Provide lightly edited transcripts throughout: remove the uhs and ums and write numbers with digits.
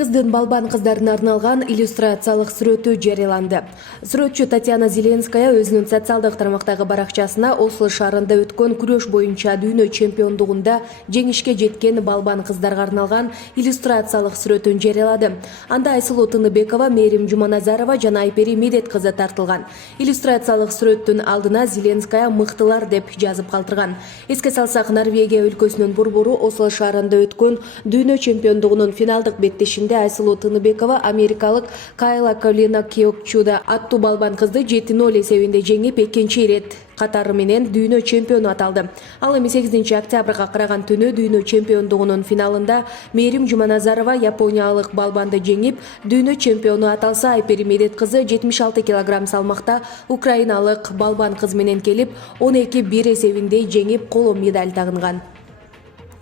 Кыргыздын балбан кыздарына арналган иллюстрациялык сүрөтү жарыяланды. Сүрөтчү Татьяна Зеленская өзүнүн социалдык тармактагы баракчасына Осло шаарында өткөн күрөш боюнча дүйнө чемпиондугунда жеңишке жеткен балбан кыздарга арналган иллюстрациялык сүрөтүн жарыялады. Анда Айсулуу Тыныбекова, Мээрим Жуманазарова жана Айпери Медет кызы тартылган. Иллюстрациялык сүрөттүн алдына Зеленская мыктылар деп жазып калтырган. Эске салсак, Норвегия өлкөсүнүн борбору Осло шаарында өткөн дүйнө чемпиондугунун финалдык беттешинде Айсулуу Тыныбекова америкалык Кайла Колина Киокчуда аттуу балбан кызды 7-0 эсебинде жеңип, экинчи ирет катары менен дүйнө чемпиону аталды. Ал эми 8-октябрга караган түнү дүйнө чемпиондугунун финалында Мээрим Жуманазарова япониялык балбанды жеңип, дүйнө чемпиону аталса, Айпери Медет кызы 76 кг салмакта украиналык балбан кыз менен келип, 12-1 эсебинде жеңип, коло медаль тагынган.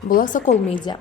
Булак Сокол Медиа.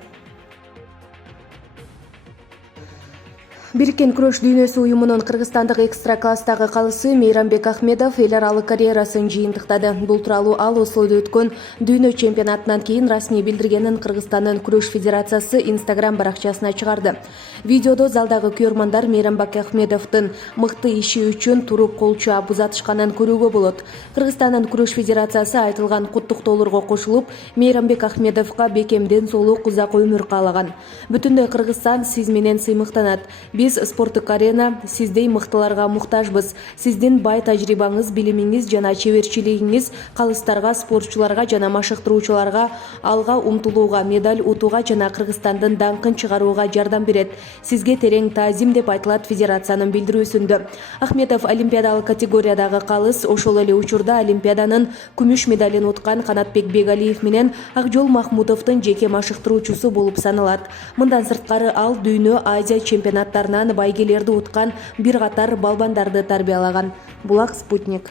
Бириккен күрөш дүйнөсү уюмунун Кыргызстандык экстра класстагы калысы Мейрамбек Ахмедов эл аралык карьерасын жыйынтыктады. Бул тууралуу ал Ослодо өткөн дүйнө чемпионатынан кийин расмий билдиргенин Кыргызстандын күрөш федерациясы Instagram баракчасына чыгарды. Видеодо залдагы күйөрмандар Мейрамбек Ахмедовдун мыкты иши үчүн туруп колчу абузатышканын көрүүгө болот. Кыргызстандын күрөш федерациясы айтылган куттуктоолорго кошулуп, Мейрамбек Ахмедовго бекем ден соолук, узак өмүр каалаган. Бүтүндөй Кыргызстан сиз менен сыймыктанат. Биз спорттук арена сиздей мыктыларга муктажбыз. Сиздин бай тажрыйбаңыз, билимиңиз жана чеберчилигиңиз калыстарга, спортчуларга жана машыктыруучуларга алга умтулууга, медаль утууга жана Кыргызстандын даңкын чыгарууга жардам берет. Сизге терең таазим деп айтылат федерациянын билдирүүсүндө. Ахмедов олимпиадалык категориядагы калыс, ошол эле учурда олимпиаданын күмүш медалин уткан Канатбек Бегалиев менен Акжол Махмутовдун жеке машыктыруучусу болуп саналат. Мындан сырткары ал дүйнө, Азия чемпионаттарынан байгелерди уткан бир катар балбандарды тарбиялаган. Булак Спутник.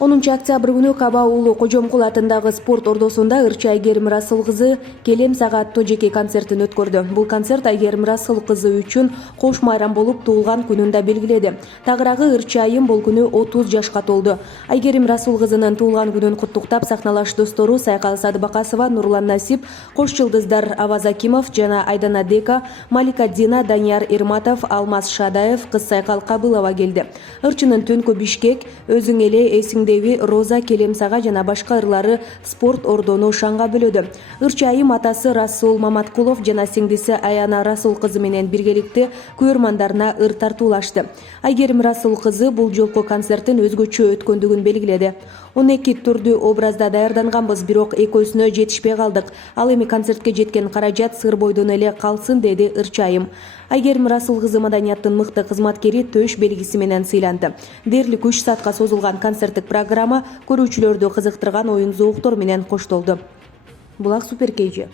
10 октябрь күнү Каба уулу Кожомкул атындагы спорт ордосунда ырчы Айгерим Расул кызы келем сагаттуу жеке концертин өткөрдү. Бул концерт Айгерим Расул кызы үчүн кош майрам болуп туулган күнүн да белгиледи. Тагыраагы ырчы айым бул күнү 30 жашка толду. Айгерим Расул кызынын туулган күнүн куттуктап сахналаш достору Сайкал Садыбакасова, Нурлан Насип, кош жылдыздар Аваз Акимов жана Айдана Дека, Малика Дина, Данияр Ирматов, Алмаз Шадаев, кыз Сайкал Кабылова келди. Ырчынын Төнкө Бишкек, өзүң эле эсиңдеби Роза Келемсага жана башка ырлары спорт ордону шаңга бөлөдү. Ырчы айым атасы Расул Маматкулов жана сиңдиси Аяна Расул кызы менен биргеликте күйөрмандарына ыр тартуулашты. Айгерим Расул кызы бул жолку концерттин өзгөчө өткөндүгүн белгиледи. 12 түрдүү образда даярданганбыз, бирок экөөсүнө жетишпей калдык. Ал эми концертке жеткен каражат сыр бойдон эле калсын, деди ырчы айым. Айгерим Расул кызы маданияттын мыкты кызматкери төш белгиси менен сыйланды. Дээрлик 3 саатка созулган концерттик программа көрүүчүлөрдү кызыктырган оюн зооктор менен коштолду. Булак Суперкейжи.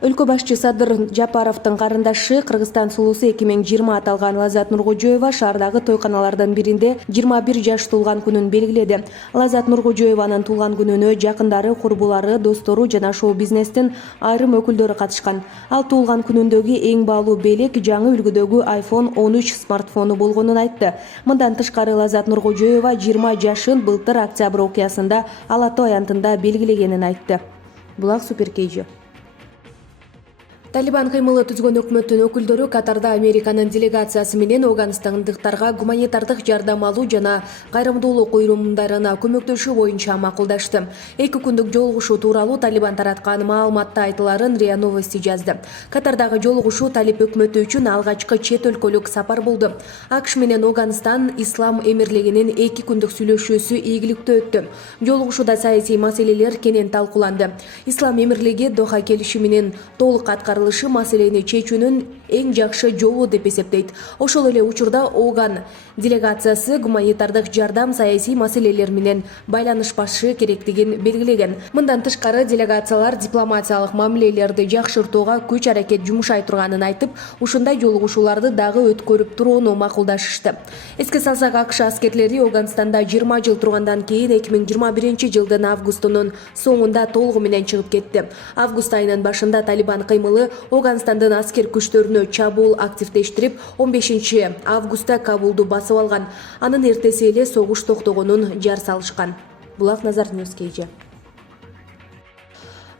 Өлкө башчы Садыр Жапаровдун карындашы Кыргызстан сулуусу 2020 аталган Лазат Нуркожоева шаардагы тойканалардын биринде 21 жаш туулган күнүн белгиледи. Лазат Нуркожоеванын туулган күнүнө жакындары, курбулары, достору жана шоу-бизнестин айрым өкүлдөрү катышкан. Ал туулган күнүндөгү эң баалуу белек жаңы үлгүдөгү iPhone 13 смартфону болгонун айтты. Мындан тышкары Лазат Нуркожоева 20 жашын былтыр октябрь окуясында Ала Тоо аянтында белгилегенин айтты. Булак Суперкейжи. Талибан кыймылы түзгөн өкмөттүн өкүлдөрү Катарда Американын делегациясы менен Ауганстандыктарга гуманитардык жардам алуу жана кайрымдуулук уюмдарына көмөктөшүү боюнча макулдашты. 2 күндүк жолугушуу тууралуу Талибан тараткан маалыматта айтыларын РИА Новости жазды. Катардагы жолугушуу Талиб өкмөтү үчүн алгачкы чет өлкөлүк сапар болду. АКШ менен Ауганстан Ислам Эмирлигинин 2 күндүк сүйлөшүүсү ийгиликтүү өттү. Жолугушууда саясий маселелер кенен талкууланды. Ислам Эмирлиги Доха келишиминин толук маселени чечүүнүн эң жакшы жолу деп эсептейт. Ошол эле учурда Ауган делегациясы гуманитардык жардам саясий маселелер менен байланышпашы керектигин белгилеген. Мындан тышкары делегациялар дипломатиялык мамилелерди жакшыртууга күч аракет жумушай турганын айтып, ушундай жолугушууларды дагы өткөрүп турууну макулдашышты. Эске салсак, АКШ аскерлери Ауганстанда 20 жыл тургандан кийин 2021 жылдын августунун соңунда толугу менен чыгып кетти. Август айынын башында Талибан кыймылы Ауганстандын аскер күчтөрүнө чабуул активдештирип, 15 августта Кабулду басып алган. Анын эртеси эле согуш токтогонун жар салышкан. Булак Назар Ньюс Кейжи.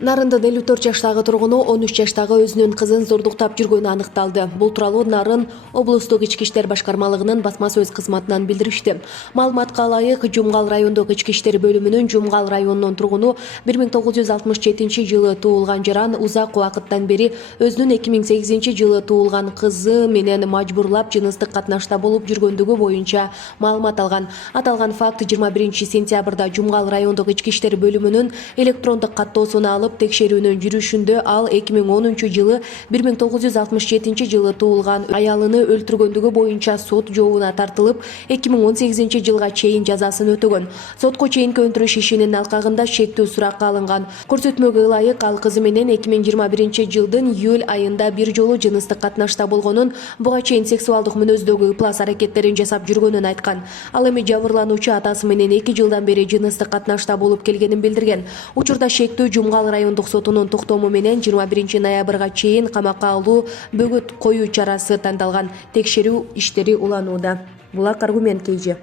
Нарындын 54 жаштагы тургуну 13 жаштагы өзүнүн кызын зордуктап жүргөнү аныкталды. Бул тууралуу Нарын облустук ички иштер башкармалыгынын басма сөз кызматынан билдиришти. Маалыматка ылайык, Жумгал райондук ички иштер бөлүмүнүн Жумгал районунун тургуну 1967-жылы туулган жаран узак убакыттан бери өзүнүн 2008-жылы туулган кызы менен мажбурлап жыныстык катнашта болуп жүргөндүгү боюнча маалымат алган. Аталган факт 21-сентябрда Жумгал райондук ички иштер бөлүмүнүн электрондук каттоосуна алып текшерүүнүн жүрүшүндө ал 2010-жылы 1967-жылы туулган аялыны өлтүргөндүгү боюнча сот жообуна тартылып, 2018-жылга чейин жазасын өтөгөн. Сотко чейинки өндүрүш ишинин алкагында шектүү суракка алынган. Көрсөтмөгө ылайык, ал кызы менен 2021-жылдын июль айында бир жолу жыныстык катнашта болгонун, буга чейин сексуалдык мүнөздөгү ыплас аракеттерин жасап жүргөнүн айткан. Ал эми жабырлануучу атасы менен 2 жылдан бери жыныстык катнашта болуп келгенин билдирген. Учурда шектүү Жумгал райондук сотунун токтому менен 21-ноябрга чейин камакка алуу, бөгөт коюу чарасы тандалган. Текшерүү иштери уланууда. Булак аргумент KG.